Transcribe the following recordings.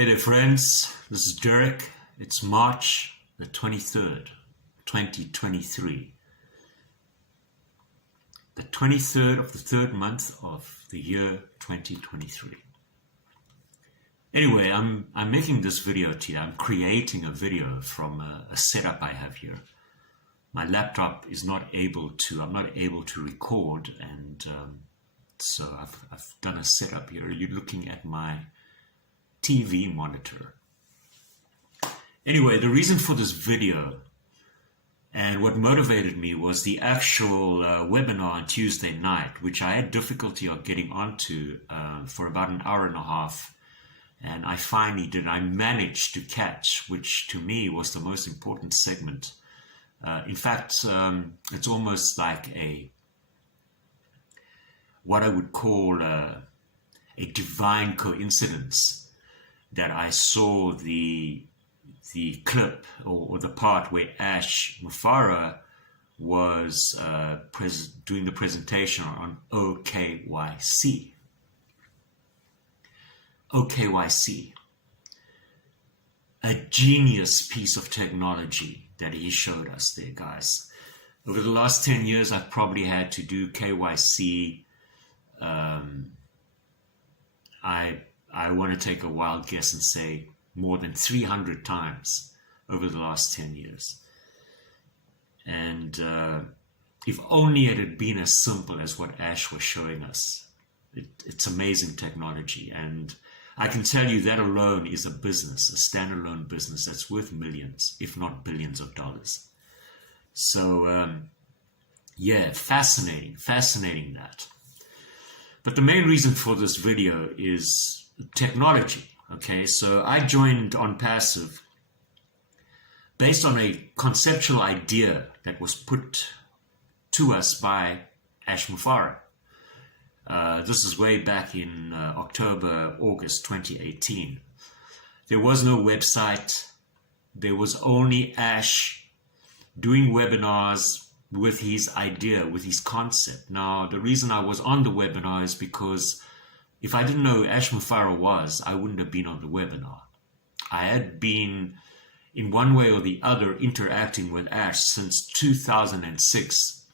Hey there friends, this is Derick. It's March the 23rd, 2023. The 23rd of the third month of the year 2023. Anyway, I'm making this video to you. I'm creating a video from a setup I have here. My laptop is I'm not able to record, and so I've done a setup here. You're looking at my TV monitor. Anyway, the reason for this video and what motivated me was the actual webinar on Tuesday night, which I had difficulty of getting onto for about an hour and a half, and I finally did. I managed to catch, which to me was the most important segment. In fact, it's almost like what I would call a divine coincidence that I saw the clip or the part where Mufareh was doing the presentation on OKYC. OKYC, a genius piece of technology that he showed us there, guys. Over the last 10 years, I've probably had to do KYC. I want to take a wild guess and say more than 300 times over the last 10 years. And if only it had been as simple as what Ash was showing us. It's amazing technology. And I can tell you that alone is a business, a standalone business that's worth millions, if not billions of dollars. So, yeah, fascinating that. But the main reason for this video is technology. Okay, so I joined Onpassive based on a conceptual idea that was put to us by Mufareh. This is way back in August 2018. There was no website. There was only Ash doing webinars with his idea, with his concept. Now, the reason I was on the webinar is because if I didn't know who Mufareh was, I wouldn't have been on the webinar. I had been, in one way or the other, interacting with Ash since 2006.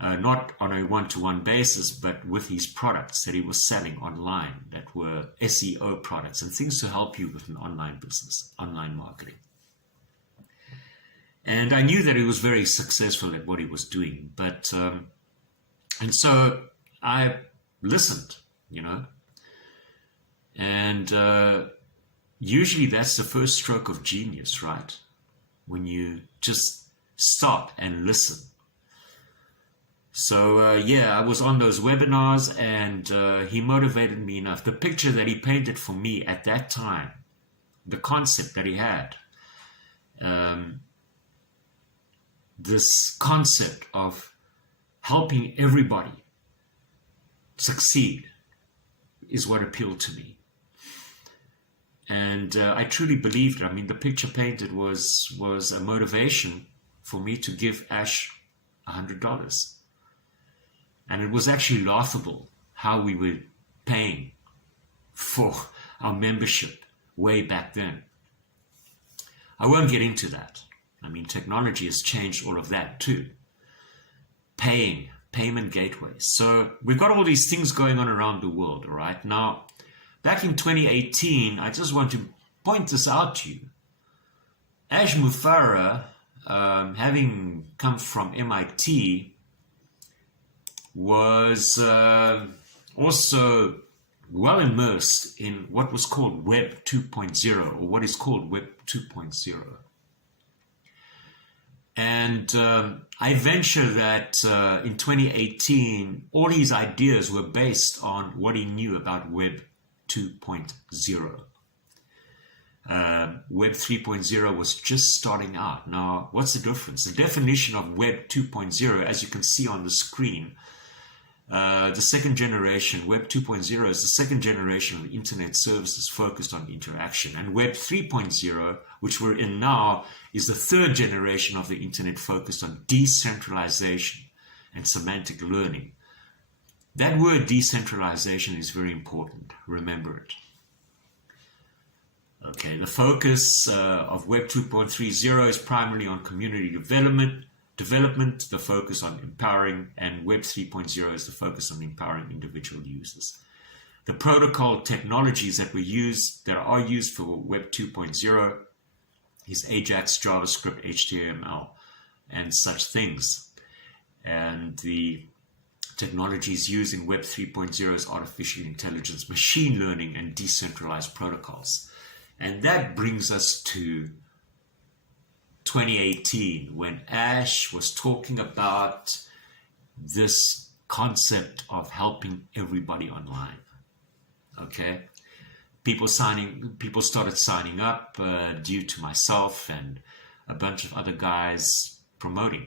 Not on a one-to-one basis, but with his products that he was selling online that were SEO products and things to help you with an online business, online marketing. And I knew that he was very successful at what he was doing, but and so I listened, you know, and usually that's the first stroke of genius, right? When you just stop and listen. So yeah, I was on those webinars, and he motivated me enough. The picture that he painted for me at that time, the concept that he had, this concept of helping everybody succeed is what appealed to me. And I truly believed it. I mean, the picture painted was a motivation for me to give Ash $100. And it was actually laughable how we were paying for our membership way back then. I won't get into that. I mean, technology has changed all of that too. Payment gateways. So we've got all these things going on around the world, all right? Now, back in 2018, I just want to point this out to you. Mufareh, having come from MIT, was also well immersed in what was called Web 2.0, or what is called Web 2.0. And I venture that in 2018, all his ideas were based on what he knew about Web 2.0. Web 3.0 was just starting out. Now, what's the difference? The definition of Web 2.0, as you can see on the screen, the second generation, Web 2.0 is the second generation of internet services focused on interaction. And Web 3.0, which we're in now, is the third generation of the internet focused on decentralization and semantic learning. That word decentralization is very important. Remember it. Okay, the focus of Web 2.30 is primarily on community development, the focus on empowering, and Web 3.0 is the focus on empowering individual users. The protocol technologies that are used for Web 2.0 is Ajax, JavaScript, HTML, and such things. And the technologies used in Web 3.0 is artificial intelligence, machine learning, and decentralized protocols. And that brings us to 2018, when Ash was talking about this concept of helping everybody online. Okay, people started signing up due to myself and a bunch of other guys promoting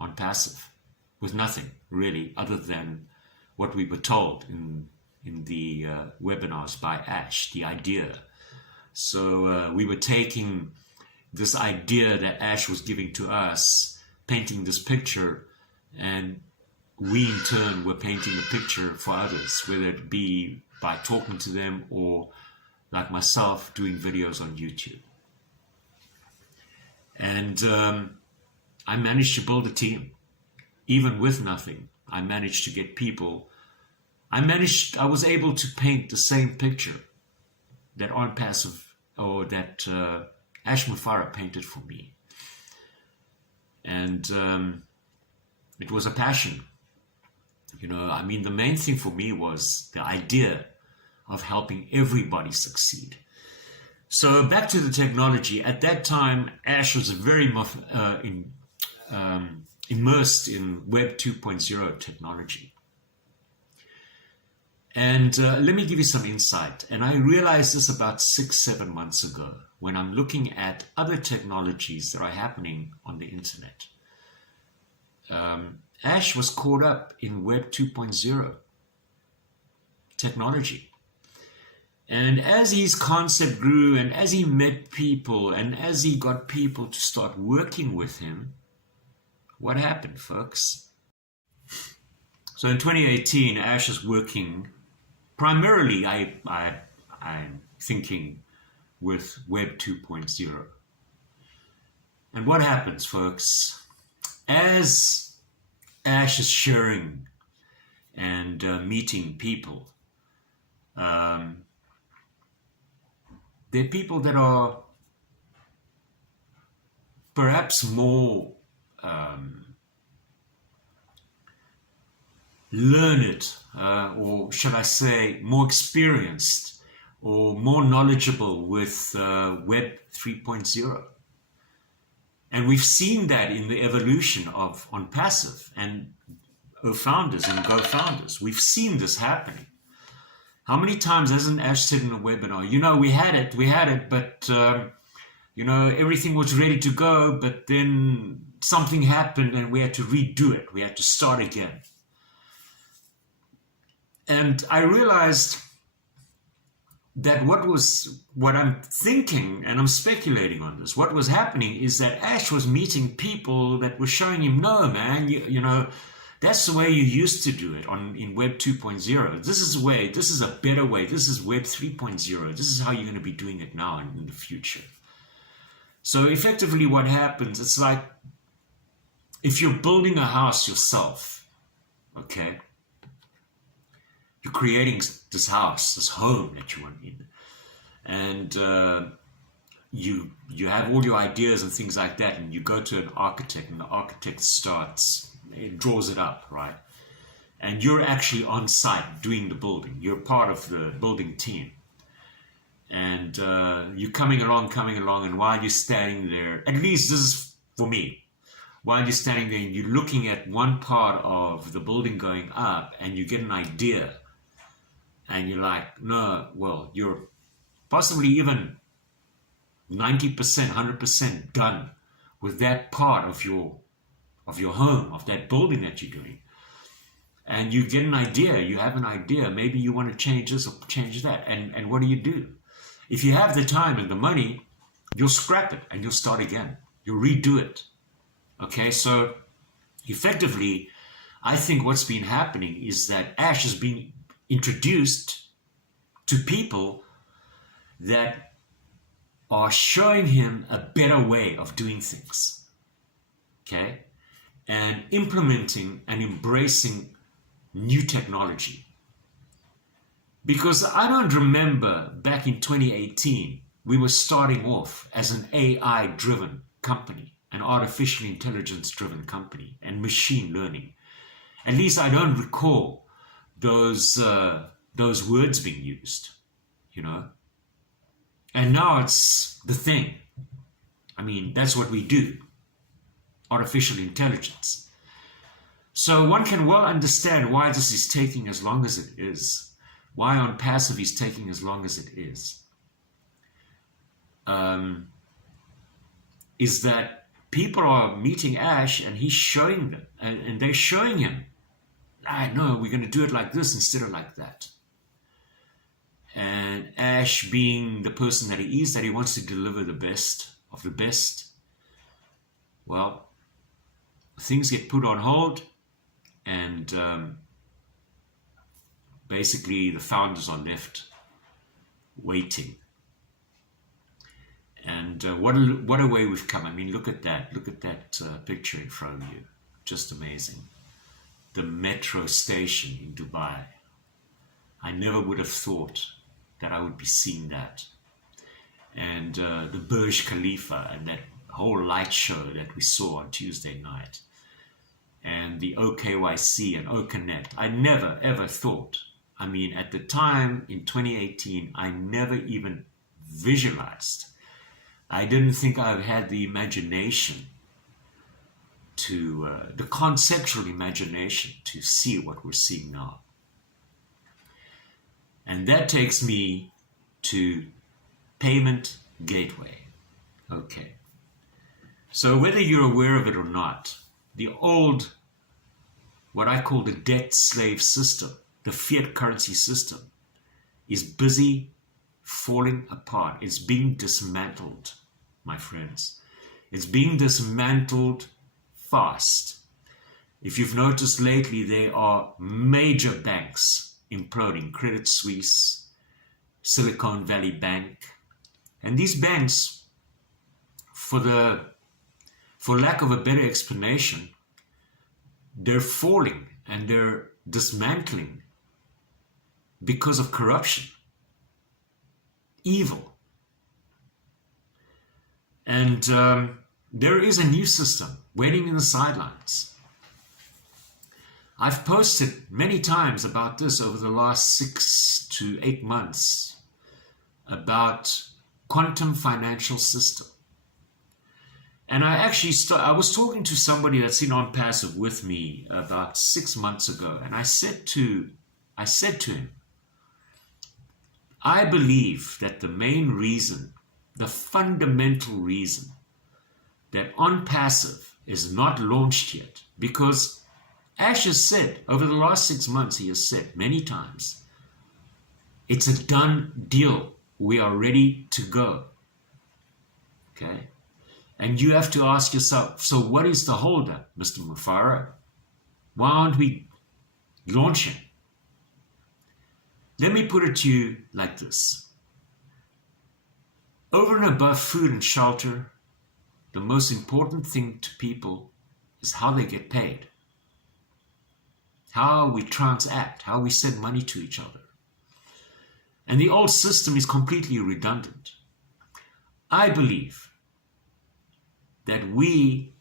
Onpassive with nothing really other than what we were told in the webinars by Ash, the idea. So we were taking this idea that Ash was giving to us, painting this picture, and we in turn were painting a picture for others, whether it be by talking to them or, like myself, doing videos on YouTube. And I managed to build a team. Even with nothing, I managed to get people. I was able to paint the same picture that Onpassive, or that Ash Mufareh painted for me. And it was a passion. You know, I mean, the main thing for me was the idea of helping everybody succeed. So back to the technology. At that time, Ash was very immersed in Web 2.0 technology. And let me give you some insight. And I realized this about 6-7 months ago when I'm looking at other technologies that are happening on the internet. Ash was caught up in Web 2.0 technology. And as his concept grew, and as he met people, and as he got people to start working with him, what happened, folks? So in 2018, Ash is working primarily, I'm thinking, with Web 2.0. And what happens, folks? As Ash is sharing and meeting people, there are people that are perhaps more learned, or should I say more experienced or more knowledgeable with Web 3.0. And we've seen that in the evolution of Onpassive and founders and Go founders. We've seen this happening. How many times hasn't Ash said in a webinar, you know, we had it, but, you know, everything was ready to go, but then something happened and we had to redo it. We had to start again. And I realized that what I'm thinking, and I'm speculating on this, what was happening is that Ash was meeting people that were showing him, no, man, you know, that's the way you used to do it in Web 2.0. This is the way, this is a better way, this is Web 3.0, this is how you're going to be doing it now and in the future. So effectively what happens, it's like if you're building a house yourself, okay, you're creating this house, this home that you want in, and you have all your ideas and things like that, and you go to an architect, and the architect draws it up, right? And you're actually on site doing the building. You're part of the building team, and you're coming along, and while you're standing there, at least this is for me, while you're standing there, you're looking at one part of the building going up, and you get an idea. And you're like, no, well, you're possibly even 90%, 100% done with that part of your home, of that building that you're doing. And you get an idea, you have an idea, maybe you want to change this or change that. And what do? If you have the time and the money, you'll scrap it and you'll start again. You'll redo it. Okay, so effectively, I think what's been happening is that Ash has been introduced to people that are showing him a better way of doing things, okay, and implementing and embracing new technology. Because I don't remember back in 2018, we were starting off as an AI-driven company, an artificial intelligence-driven company, and machine learning. At least I don't recall those words being used, you know. And now it's the thing. I mean, that's what we do, artificial intelligence. So one can well understand why this is taking as long as it is, why Onpassive is taking as long as it is that people are meeting Ash and he's showing them, and they're showing him, I know we're going to do it like this instead of like that. And Ash, being the person that he is, that he wants to deliver the best of the best, well, things get put on hold, and basically the founders are left waiting. And what a way we've come. I mean, look at that picture in front of you. Just amazing. The metro station in Dubai. I never would have thought that I would be seeing that. And the Burj Khalifa and that whole light show that we saw on Tuesday night. And the OKYC and OConnect. I never ever thought, I mean, at the time in 2018, I never even visualized. I didn't think I had the imagination to, the conceptual imagination to see what we're seeing now. And that takes me to payment gateway. Okay. So whether you're aware of it or not, the old, what I call the debt slave system, the fiat currency system, is busy falling apart. It's being dismantled, my friends. It's being dismantled fast. If you've noticed lately, there are major banks imploding. Credit Suisse, Silicon Valley Bank. And these banks, for lack of a better explanation, they're falling and they're dismantling because of corruption, evil. And there is a new system waiting in the sidelines. I've posted many times about this over the last 6 to 8 months about quantum financial system. And I actually I was talking to somebody that's in Onpassive with me about 6 months ago, and I said to him, I believe that the main reason, the fundamental reason that Onpassive is not launched yet, because Ash has said, over the last 6 months, he has said many times, it's a done deal. We are ready to go. Okay? And you have to ask yourself, so what is the holdup, Mr. Mufareh? Why aren't we launching? Let me put it to you like this. Over and above food and shelter, the most important thing to people is how they get paid, how we transact, how we send money to each other. And the old system is completely redundant. I believe that we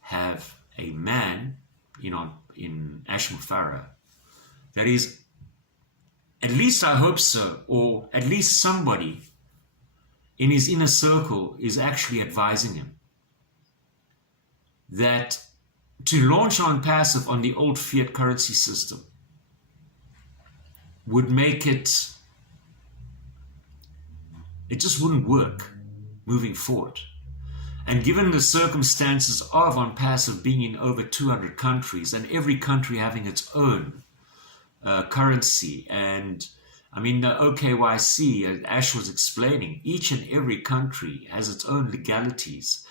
have a man, in Ash Mufareh, that is, at least I hope so, or at least somebody in his inner circle is actually advising him that to launch Onpassive on the old fiat currency system would make it just wouldn't work moving forward. And given the circumstances of Onpassive being in over 200 countries and every country having its own currency, and I mean the OKYC, Ash was explaining, each and every country has its own legalities,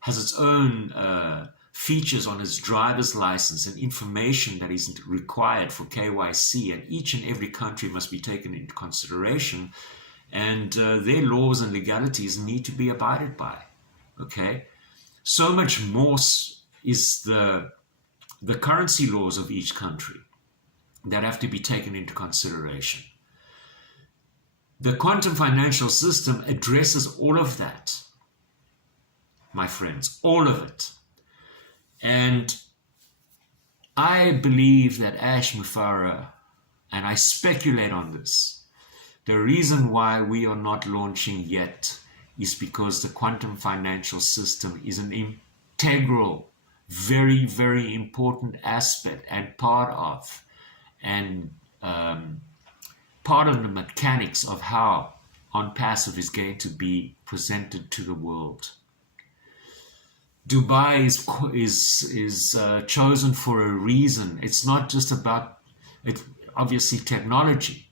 has its own features on its driver's license and information that is required for KYC, and each and every country must be taken into consideration. and their laws and legalities need to be abided by. Okay, so much more is the currency laws of each country that have to be taken into consideration. The quantum financial system addresses all of that, my friends, all of it. And I believe that Mufareh, and I speculate on this, the reason why we are not launching yet is because the quantum financial system is an integral, very, very important aspect and part of the mechanics of how Onpassive is going to be presented to the world. Dubai is chosen for a reason. It's not just about obviously technology,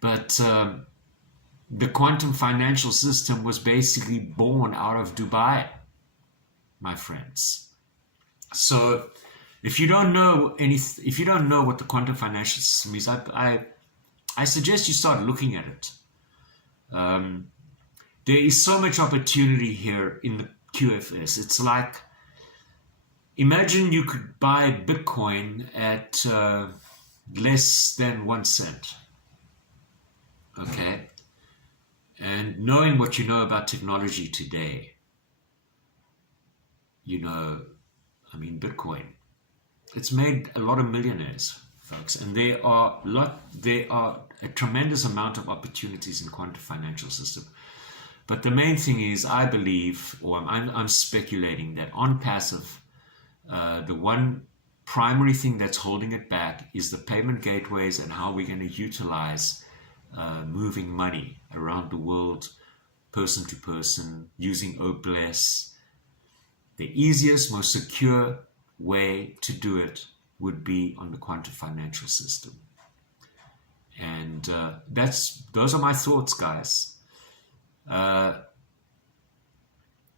but the quantum financial system was basically born out of Dubai, my friends. So if you don't know what the quantum financial system is, I suggest you start looking at it. There is so much opportunity here in the QFS. It's like, imagine you could buy Bitcoin at less than 1 cent. Okay? And knowing what you know about technology today, Bitcoin, it's made a lot of millionaires, folks, and there are a tremendous amount of opportunities in quantum financial system. But the main thing is, I believe, or I'm speculating, that Onpassive, the one primary thing that's holding it back is the payment gateways and how we're going to utilize moving money around the world, person to person, using Obless. The easiest, most secure way to do it would be on the quantum financial system. And those are my thoughts, guys.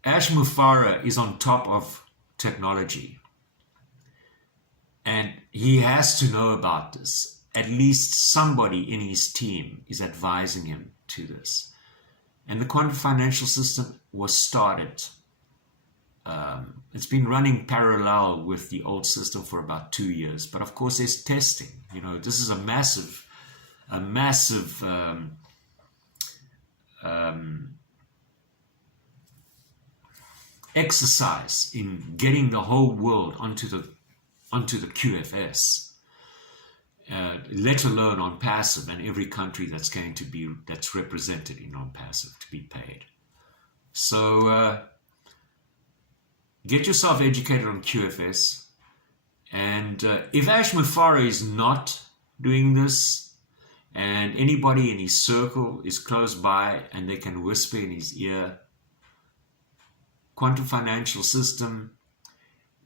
Mufareh is on top of technology, and he has to know about this. At least somebody in his team is advising him to this. And the quantum financial system was started. It's been running parallel with the old system for about 2 years, but of course there's testing. This is a massive exercise in getting the whole world onto the QFS, let alone Onpassive and every country that's represented in Onpassive to be paid. So get yourself educated on QFS, and if Mufareh is not doing this, and anybody in his circle is close by and they can whisper in his ear, quantum financial system,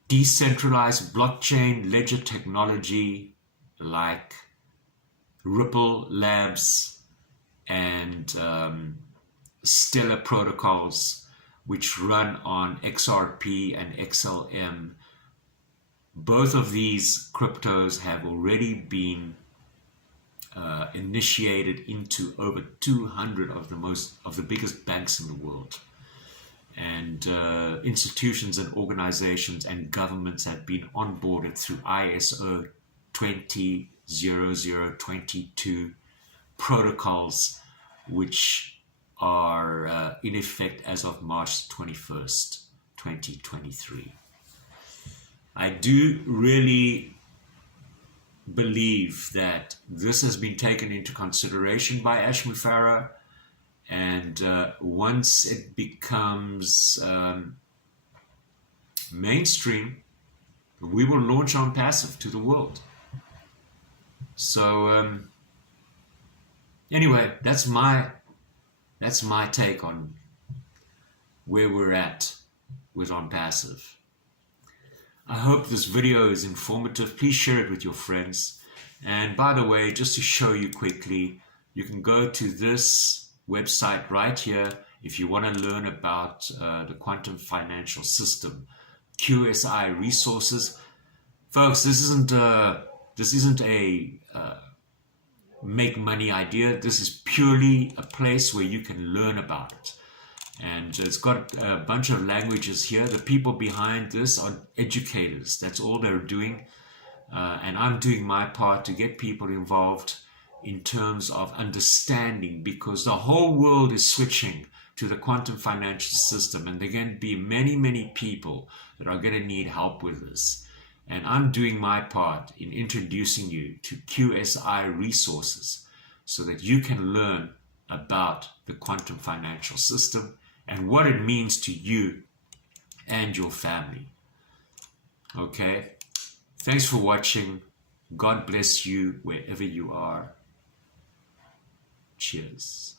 decentralized blockchain ledger technology like Ripple Labs and Stellar protocols, which run on XRP and XLM. Both of these cryptos have already been initiated into over 200 of the biggest banks in the world, and institutions and organizations and governments have been onboarded through ISO 20022 protocols, which are in effect as of March 21st, 2023. I do really believe that this has been taken into consideration by Mufareh, and once it becomes mainstream, we will launch Onpassive to the world. So anyway, that's my take on where we're at with Onpassive. I hope this video is informative. Please share it with your friends. And by the way, just to show you quickly, you can go to this website right here if you want to learn about the quantum financial system, QSI resources. Folks, this isn't a make money idea. This is purely a place where you can learn about it. And it's got a bunch of languages here. The people behind this are educators. That's all they're doing. And I'm doing my part to get people involved in terms of understanding, because the whole world is switching to the quantum financial system, and there are going to be many, many people that are going to need help with this. And I'm doing my part in introducing you to QSI resources so that you can learn about the quantum financial system and what it means to you and your family. Okay? Thanks for watching. God bless you wherever you are. Cheers.